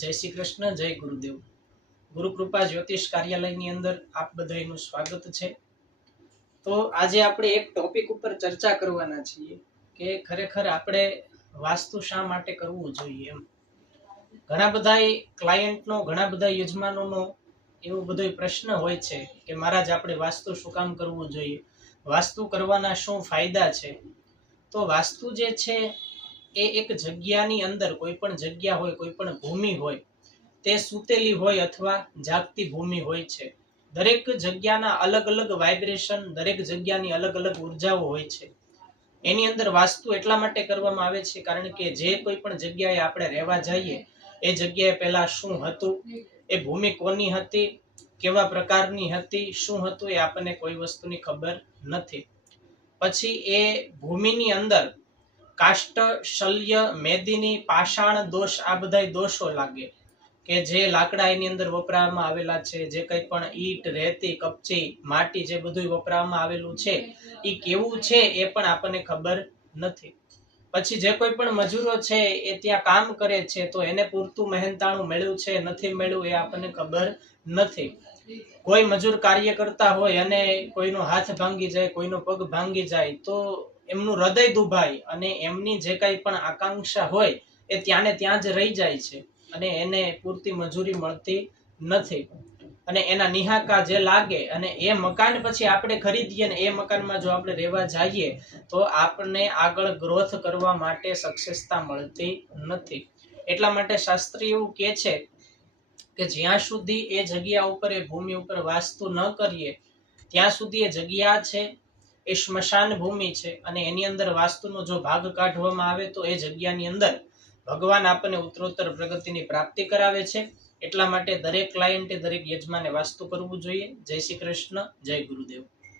જય શ્રી કૃષ્ણ, જય ગુરુદેવ. ગુરુ કૃપા જ્યોતિષ કાર્યાલયની અંદર આપ બધાનું સ્વાગત છે. તો આજે આપણે એક ટોપિક ઉપર ચર્ચા કરવાના છીએ કે ખરેખર આપણે વાસ્તુ શા માટે કરવું જોઈએ. એમ ઘણા બધા ક્લાયન્ટનો, ઘણા બધા યજમાનોનો એવો બધો પ્રશ્ન હોય છે કે મહારાજ આપણે વાસ્તુ શું કામ કરવું જોઈએ, વાસ્તુ કરવાના શું ફાયદા છે. તો વાસ્તુ જે છે એ એક જગ્યાની અંદર, કોઈ પણ જગ્યા હોય, કોઈ પણ ભૂમિ હોય, તે સૂતેલી હોય અથવા જાગતી ભૂમિ હોય છે. દરેક જગ્યાના અલગ અલગ વાઇબ્રેશન, દરેક જગ્યાની અલગ અલગ ઉર્જાઓ હોય છે. એની અંદર વાસ્તુ એટલા માટે કરવામાં આવે છે કારણ કે જે કોઈ પણ જગ્યાએ આપણે રહેવા જઈએ એ જગ્યાએ પહેલા શું હતું, એ ભૂમિ કોની હતી, કેવા પ્રકારની હતી, શું હતું, એ આપણને કોઈ વસ્તુની ખબર નથી. પછી એ ભૂમિની અંદર કાષ્ટ, શલ્ય, મેદિની, પાષાણ દોષ, આ બધા દોષો લાગે કે જે લાકડા એની અંદર વપરાવામાં આવેલા છે, જે કંઈ પણ ઈટ, રેતી, કપચી, માટી, જે બધું વપરાવામાં આવેલું છે એ કેવું છે એ પણ આપણને ખબર નથી. પછી જે કોઈ પણ મજૂરો છે એ ત્યાં કામ કરે છે તો એને પૂરતું મહેનતાણું મળ્યું છે, નથી મળ્યું, એ આપણને ખબર નથી. કોઈ મજૂર કાર્ય કરતા હોય અને કોઈનો હાથ ભાંગી જાય, કોઈનો પગ ભાંગી જાય તો એમનું હૃદય દુભાય અને એમની જે કંઈ પણ આકાંક્ષા હોય એ ત્યાં ને ત્યાં જ રહી જાય છે અને એને પૂરતી મજૂરી મળતી નથી. અને એના નિહાકા જે લાગે અને એ મકાન પછી આપણે ખરીદીએ ને એ મકાનમાં જો આપણે રહેવા જઈએ તો આપણને આગળ ગ્રોથ કરવા માટે સક્સેસતા મળતી નથી. એટલા માટે શાસ્ત્ર એવું કહે છે કે જ્યાં સુધી એ જગ્યા ઉપર, એ ભૂમિ ઉપર વાસ્તુ ન કરીએ ત્યાં સુધી એ જગ્યા છે એ સ્મશાન ભૂમિ છે અને એની અંદર વાસ્તુનો જો ભાગ કાઢવામાં આવે તો એ જગ્યાની અંદર ભગવાન આપણને ઉત્તરોત્તર પ્રગતિની પ્રાપ્તિ કરાવે છે. એટલા માટે દરેક ક્લાયન્ટે, દરેક યજમાને વાસ્તુ કરવું જોઈએ. જય શ્રી કૃષ્ણ, જય ગુરુદેવ.